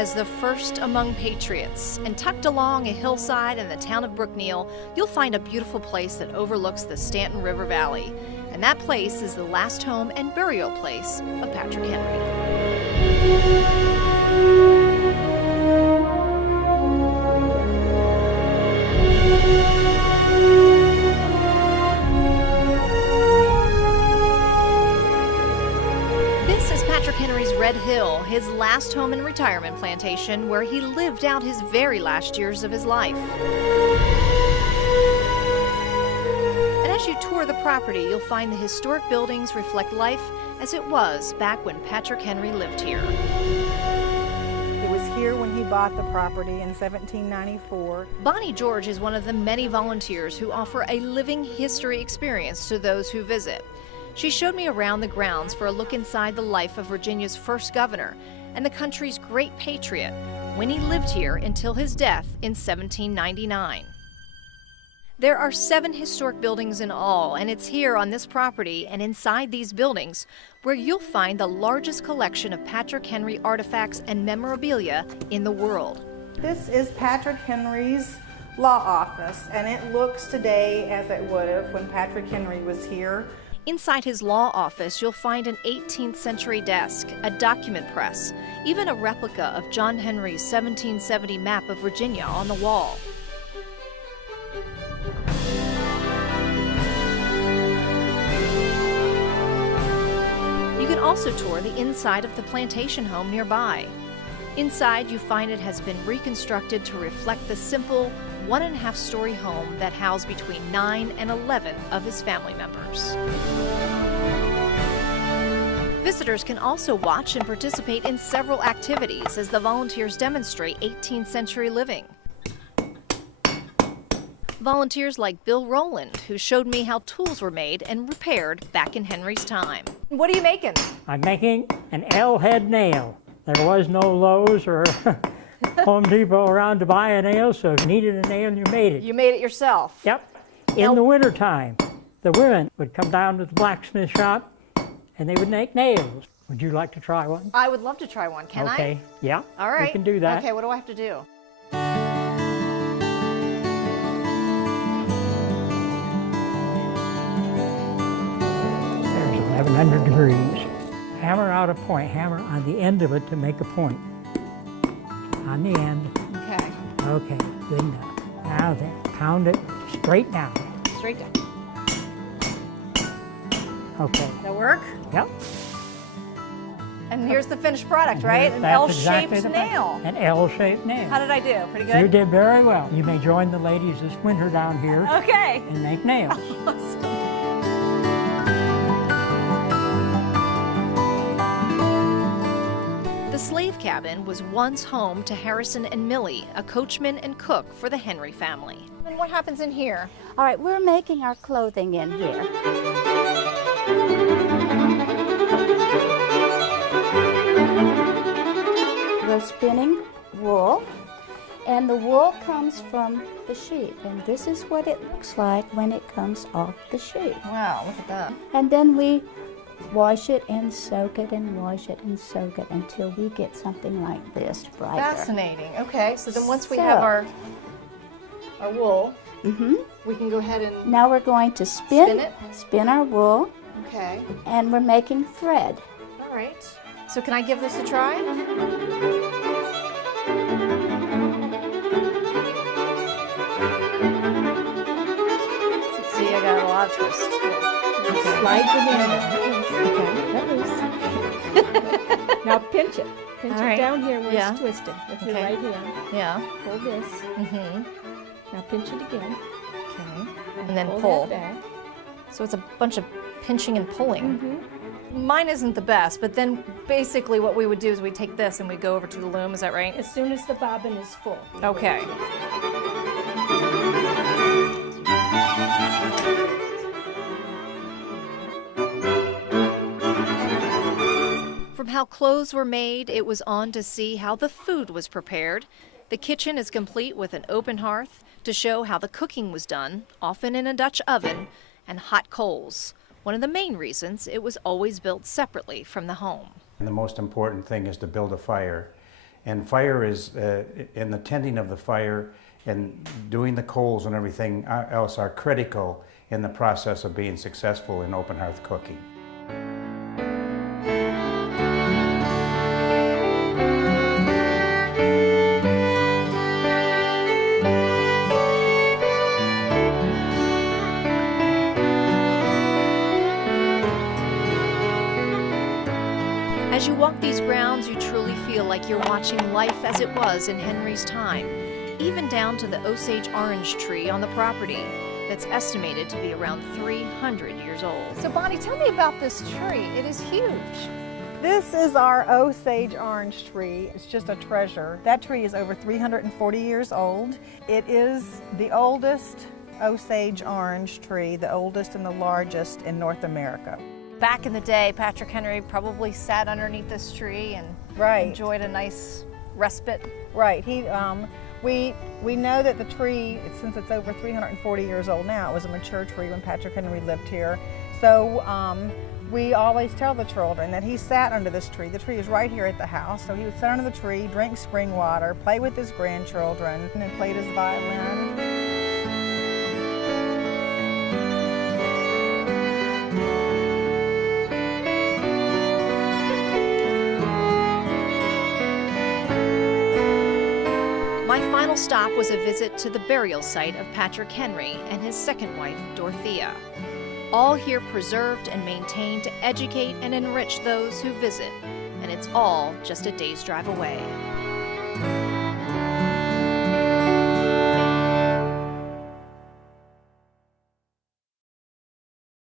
as the first among patriots, and tucked along a hillside in the town of Brookneal, you'll find a beautiful place that overlooks the Stanton River Valley. And that place is the last home and burial place of Patrick Henry. Patrick Henry's Red Hill, his last home and retirement plantation where he lived out his very last years of his life. And as you tour the property, you'll find the historic buildings reflect life as it was back when Patrick Henry lived here. It was here when he bought the property in 1794. Bonnie George is one of the many volunteers who offer a living history experience to those who visit. She showed me around the grounds for a look inside the life of Virginia's first governor and the country's great patriot when he lived here until his death in 1799. There are 7 historic buildings in all, and it's here on this property and inside these buildings where you'll find the largest collection of Patrick Henry artifacts and memorabilia in the world. This is Patrick Henry's law office, and it looks today as it would have when Patrick Henry was here. Inside his law office, you'll find an 18th century desk, a document press, even a replica of John Henry's 1770 map of Virginia on the wall. You can also tour the inside of the plantation home nearby. Inside, you find it has been reconstructed to reflect the simple 1.5-story home that housed between 9 and 11 of his family members. Visitors can also watch and participate in several activities as the volunteers demonstrate 18th century living. Volunteers like Bill Rowland, who showed me how tools were made and repaired back in Henry's time. What are you making? I'm making an L-head nail. There was no Lowe's or Home Depot around to buy a nail, so if you needed a nail, you made it. You made it yourself? Yep. In the wintertime, the women would come down to the blacksmith shop and they would make nails. Would you like to try one? I would love to try one. Can I? Okay. Yeah. All right. We can do that. Okay, what do I have to do? There's 1100 degrees. Hammer out a point. Hammer on the end of it to make a point. On the end. Okay. Okay, good enough. Now then, pound it straight down. Straight down. Okay. That work? Yep. And here's the finished product, right? An L-shaped nail. An L-shaped nail. How did I do? Pretty good? You did very well. You may join the ladies this winter down here. Okay. And make nails. Awesome. The slave cabin was once home to Harrison and Millie, a coachman and cook for the Henry family. And what happens in here? All right, we're making our clothing in here. We're spinning wool, and the wool comes from the sheep, and this is what it looks like when it comes off the sheep. Wow, look at that. And then we wash it and soak it and wash it and soak it until we get something like this, brighter. Fascinating. Okay, so then once we have our wool, we can go ahead and now we're going to spin our wool. Okay. And we're making thread. All right. So can I give this a try? See, I got a lot of twists. Okay. Slide the hand. Okay. Now pinch it. Pinch it down here where it's twisted with your right hand. Yeah. Pull this. Now pinch it again. Okay. And then pull. That back. So it's a bunch of pinching and pulling. Mine isn't the best, but then basically what we would do is we'd take this and we'd go over to the loom. Is that right? As soon as the bobbin is full. Okay. From how clothes were made, it was on to see how the food was prepared. The kitchen is complete with an open hearth to show how the cooking was done, often in a Dutch oven, and hot coals. One of the main reasons it was always built separately from the home. And the most important thing is to build a fire And fire is, in the tending of the fire and doing the coals and everything else are critical in the process of being successful in open hearth cooking. As you walk these grounds, you truly feel like you're watching life as it was in Henry's time, even down to the Osage orange tree on the property that's estimated to be around 300 years old. So Bonnie, tell me about this tree. It is huge. This is our Osage orange tree. It's just a treasure. That tree is over 340 years old. It is the oldest Osage orange tree, the oldest and the largest in North America. Back in the day, Patrick Henry probably sat underneath this tree and enjoyed a nice respite. Right. We know that the tree, since it's over 340 years old now, it was a mature tree when Patrick Henry lived here. So we always tell the children that he sat under this tree. The tree is right here at the house. So he would sit under the tree, drink spring water, play with his grandchildren, and then played his violin. My final stop was a visit to the burial site of Patrick Henry and his second wife, Dorothea. All here preserved and maintained to educate and enrich those who visit, and it's all just a day's drive away.